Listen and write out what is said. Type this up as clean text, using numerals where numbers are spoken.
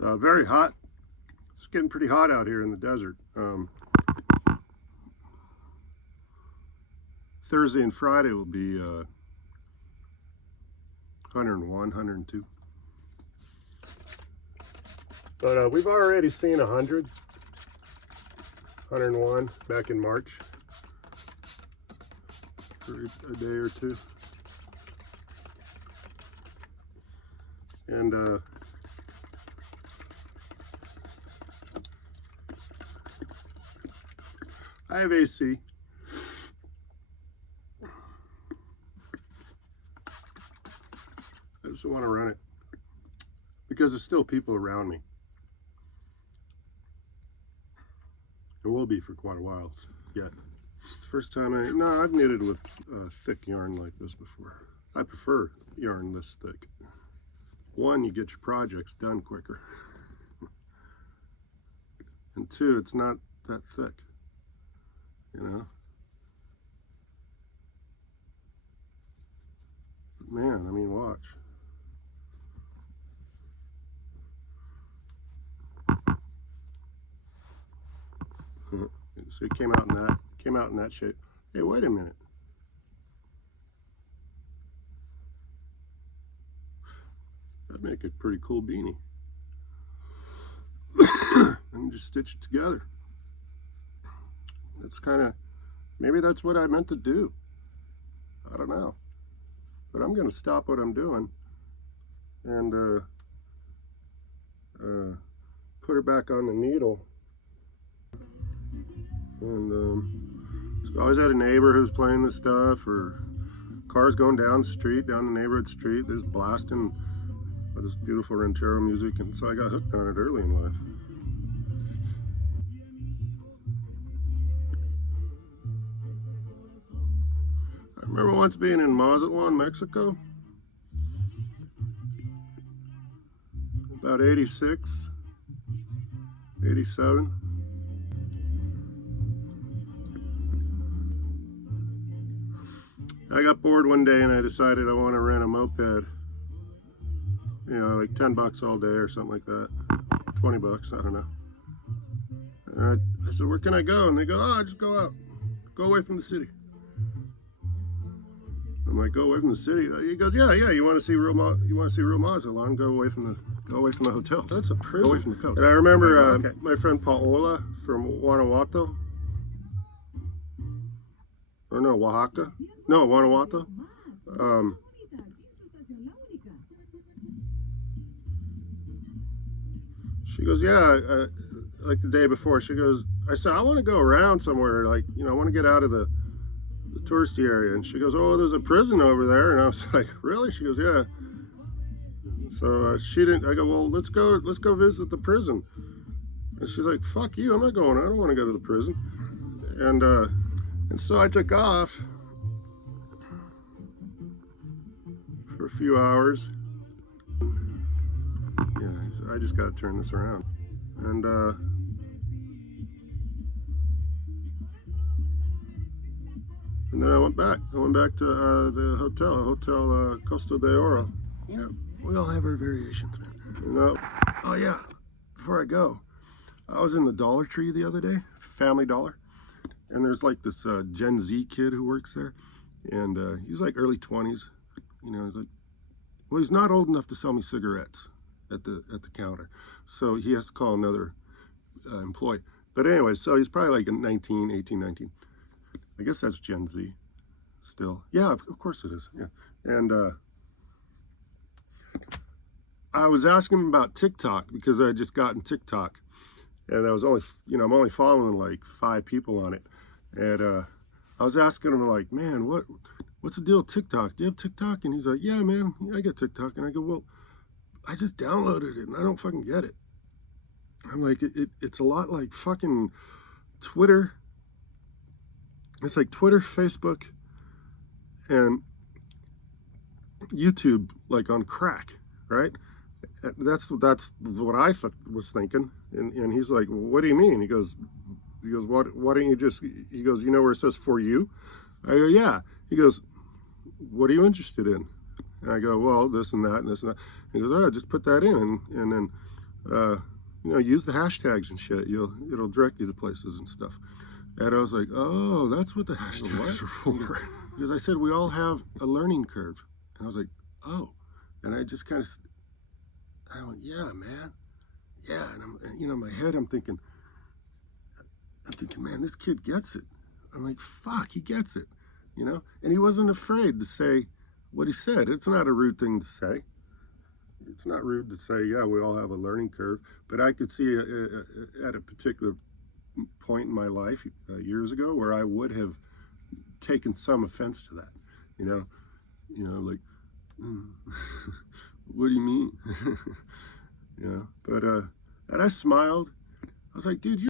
Very hot. It's getting pretty hot out here in the desert. Thursday and Friday will be 101, 102. But we've already seen 100, 101 back in March for a day or two. And I have AC. I just want to run it because there's still people around me. There will be for quite a while yet. First time I've knitted with thick yarn like this before. I prefer yarn this thick. One, you get your projects done quicker. And two, it's not that thick, you know? But man, I mean, watch. So it came out in that shape. Hey, wait a minute. That'd make a pretty cool beanie. And just stitch it together. It's kind of, maybe that's what I meant to do. I don't know. But I'm going to stop what I'm doing and put her back on the needle. And so I always had a neighbor who was playing this stuff, or cars going down the street, down the neighborhood street. There's blasting with this beautiful Ranchera music, and so I got hooked on it early in life. I remember once being in Mazatlan, Mexico, about 86, 87. I got bored one day and I decided I want to rent a moped. You know, like 10 bucks all day or something like that. 20 bucks, I don't know. And I said, where can I go? And they go, oh, just go out. Go away from the city. I'm like, go away from the city? He goes, yeah, you want to see real Mazatlan? Go away from the hotels. That's a prison. Go away from the coast. And I remember my friend Paola from Guanajuato. Or no, Oaxaca. No, Guanajuato. She goes, yeah, like the day before, she goes, I said, I want to go around somewhere, like, you know, I want to get out of the touristy area. And she goes, oh, there's a prison over there. And I was like, really? She goes, yeah. So she didn't, I go, well, let's go visit the prison. And she's like, fuck you, I'm not going, I don't want to go to the prison. And so I took off for a few hours. Yeah, I just got to turn this around. And then I went back. I went back to the Hotel Costa de Oro. You know, we all have our variations, man. You know? Oh yeah, before I go, I was in the Dollar Tree the other day, Family Dollar. And there's like this Gen Z kid who works there, and he's like early 20s. You know, he's like, well, he's not old enough to sell me cigarettes at the counter, so he has to call another employee. But anyway, so he's probably like 19, 18, 19. I guess that's Gen Z still. Yeah, of course it is. Yeah, and I was asking him about TikTok because I had just gotten TikTok, and I was only, you know, I'm only following like 5 people on it. And I was asking him, like, man, what's the deal with TikTok? Do you have TikTok? And he's like, yeah, man, I get TikTok. And I go, well, I just downloaded it and I don't fucking get it. I'm like, it's a lot like fucking Twitter. It's like Twitter, Facebook, and YouTube, like on crack, right? That's what I was thinking. And he's like, well, what do you mean? He goes, why don't you just, he goes, you know where it says for you? I go, yeah. He goes, what are you interested in? And I go, well, this and that and this and that. He goes, oh, just put that in. And then use the hashtags and shit. It'll direct you to places and stuff. And I was like, oh, that's what the hashtags are for. Because I said we all have a learning curve. And I was like, oh. And I just kind of, I went, yeah, man. Yeah. And in my head, I'm thinking, man, this kid gets it. I'm like, fuck, he gets it. And he wasn't afraid to say what he said. It's not a rude thing to say. It's not rude to say, yeah, we all have a learning curve. But I could see at a particular point in my life years ago where I would have taken some offense to that. Like, what do you mean? But and I smiled. I was like, dude,